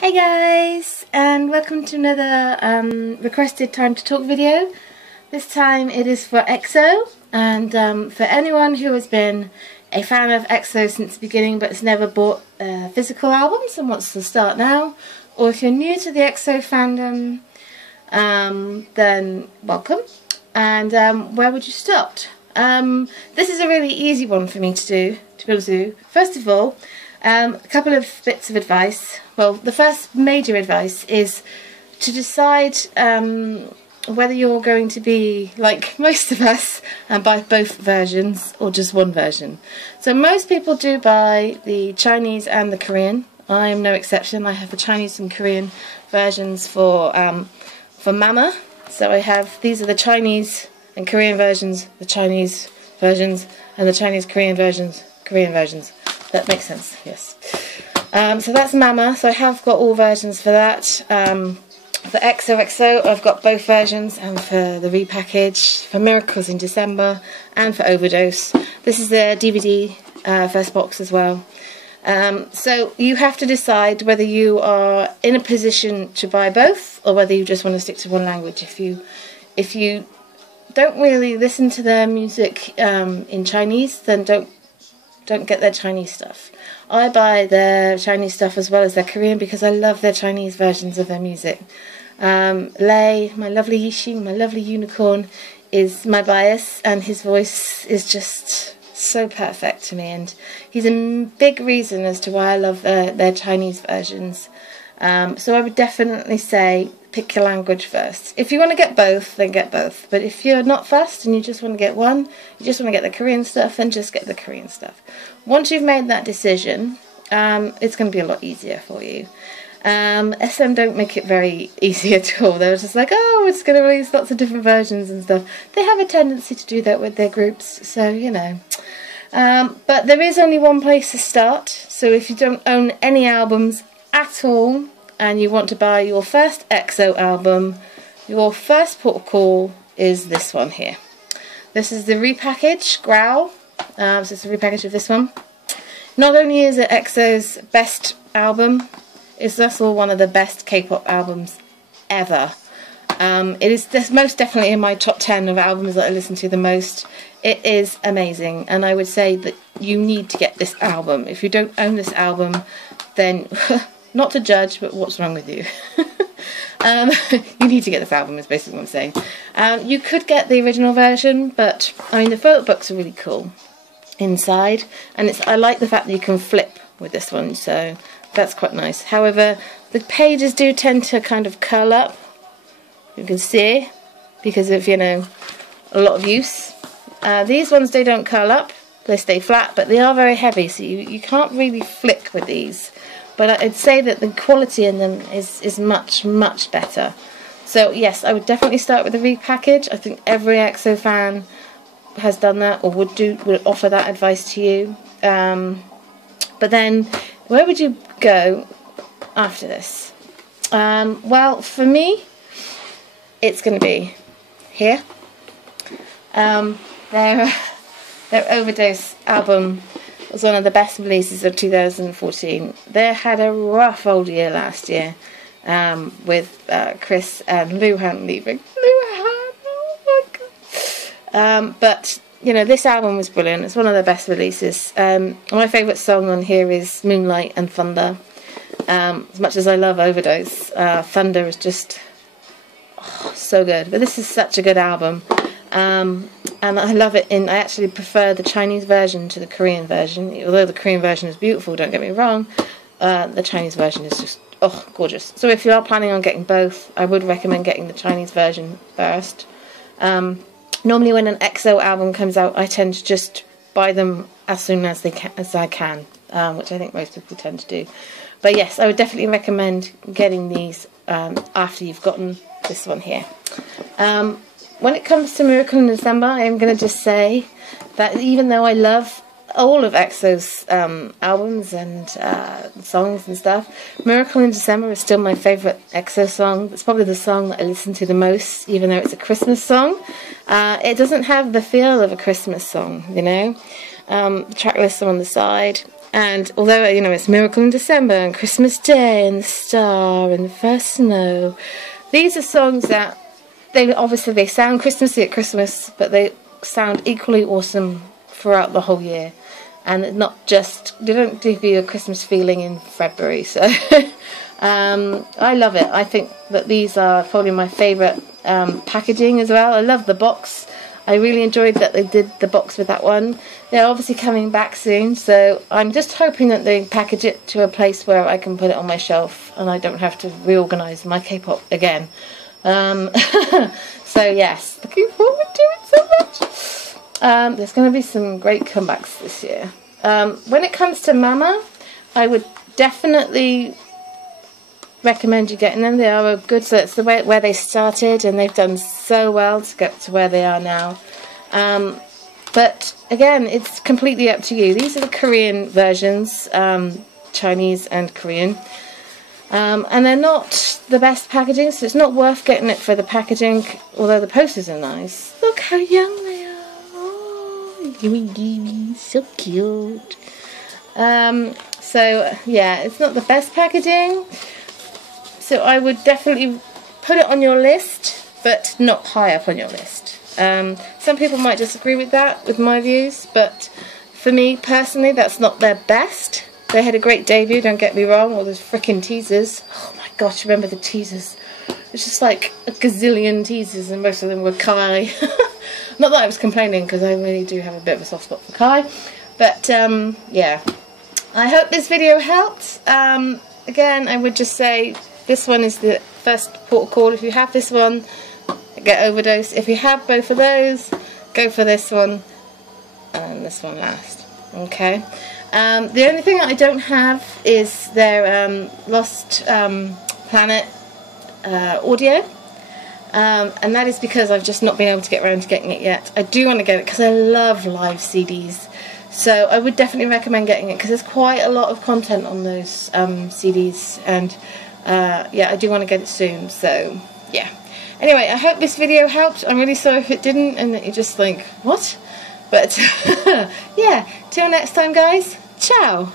Hey guys, and welcome to another requested time to talk video. This time it is for EXO, and for anyone who has been a fan of EXO since the beginning but has never bought physical albums and wants to start now, or if you're new to the EXO fandom, then welcome. And where would you start? This is a really easy one for me to be able to do. First of all, a couple of bits of advice. Well, the first major advice is to decide whether you're going to be, like most of us, and buy both versions or just one version. So most people do buy the Chinese and the Korean. I am no exception. I have the Chinese and Korean versions for Mama. So I have, these are the Chinese and Korean versions, the Chinese versions, and the Chinese Korean versions, Korean versions. That makes sense, yes. So that's Mama, so I have got all versions for that. For EXO, I've got both versions, and for the repackage, for Miracles in December, and for Overdose. This is the DVD first box as well. So you have to decide whether you are in a position to buy both, or whether you just want to stick to one language. If you don't really listen to their music in Chinese, then don't get their Chinese stuff. I buy their Chinese stuff as well as their Korean because I love their Chinese versions of their music. Lei, my lovely Yixing, my lovely unicorn, is my bias, and his voice is just so perfect to me, and he's a big reason as to why I love their Chinese versions. So I would definitely say pick your language first. If you want to get both, then get both. But if you're not fussed and you just want to get one, you just want to get the Korean stuff, then just get the Korean stuff. Once you've made that decision, it's going to be a lot easier for you. SM don't make it very easy at all. They're just like, oh, we're just going to release lots of different versions and stuff. They have a tendency to do that with their groups, so you know. But there is only one place to start, so if you don't own any albums at all, and you want to buy your first EXO album, your first port of call is this one here. This is the repackage, Growl. So it's a repackage of this one. Not only is it EXO's best album, it's also one of the best K-pop albums ever. It is most definitely in my top 10 of albums that I listen to the most. It is amazing, and I would say that you need to get this album. If you don't own this album, then not to judge, but what's wrong with you? You need to get this album is basically what I'm saying. You could get the original version, but I mean the photo books are really cool inside, and I like the fact that you can flip with this one, so that's quite nice. However, the pages do tend to kind of curl up, you can see, because of, you know, a lot of use. These ones, they don't curl up, they stay flat, but they are very heavy, so you can't really flick with these. But I'd say that the quality in them is much, much better. So yes, I would definitely start with the repackage. I think every EXO fan has done that, or would offer that advice to you. But then, where would you go after this? Well, for me, it's going to be here. Their Overdose album was one of the best releases of 2014. They had a rough old year last year with Chris and Luhan leaving. Luhan, oh my god! But you know, this album was brilliant. It's one of the best releases. My favourite song on here is Moonlight and Thunder. As much as I love Overdose, Thunder is just so good. But this is such a good album. And I love it I actually prefer the Chinese version to the Korean version. Although the Korean version is beautiful, don't get me wrong, the Chinese version is just, oh, gorgeous. So if you are planning on getting both, I would recommend getting the Chinese version first. Normally when an EXO album comes out, I tend to just buy them as soon as I can, which I think most people tend to do. But yes, I would definitely recommend getting these after you've gotten this one here. When it comes to Miracle in December, I am going to just say that even though I love all of EXO's albums and songs and stuff, Miracle in December is still my favourite EXO song. It's probably the song that I listen to the most, even though it's a Christmas song. It doesn't have the feel of a Christmas song, you know. The track lists are on the side. And although, you know, it's Miracle in December and Christmas Day and the Star and the First Snow, these are songs that they sound Christmassy at Christmas, but they sound equally awesome throughout the whole year. And not just, they don't give you a Christmas feeling in February. So I love it. I think that these are probably my favourite packaging as well. I love the box. I really enjoyed that they did the box with that one. They're obviously coming back soon, so I'm just hoping that they package it to a place where I can put it on my shelf and I don't have to reorganise my K-pop again. So yes, looking forward to it so much. There's going to be some great comebacks this year. When it comes to Mama, I would definitely recommend you getting them. They are a good, so it's the way where they started, and they've done so well to get to where they are now. But again, it's completely up to you. These are the Korean versions, Chinese and Korean, and they're not the best packaging, so it's not worth getting it for the packaging, although the posters are nice. Look how young they are. Oh, gimme, so cute. So yeah, it's not the best packaging, so I would definitely put it on your list, but not high up on your list. Some people might disagree with that, with my views, but for me personally, that's not their best. They had a great debut, don't get me wrong, all those frickin' teasers. Oh my gosh, remember the teasers? It's just like a gazillion teasers, and most of them were Kai. Not that I was complaining, because I really do have a bit of a soft spot for Kai. But yeah, I hope this video helped. Again, I would just say this one is the first port of call. If you have this one, get Overdose. If you have both of those, go for this one and this one last. Okay. The only thing I don't have is their Lost Planet audio, and that is because I've just not been able to get around to getting it yet. I do want to get it because I love live CDs, so I would definitely recommend getting it because there's quite a lot of content on those CDs, and yeah, I do want to get it soon. So yeah. Anyway, I hope this video helped. I'm really sorry if it didn't and that you're just like, what? But yeah, till next time guys, ciao!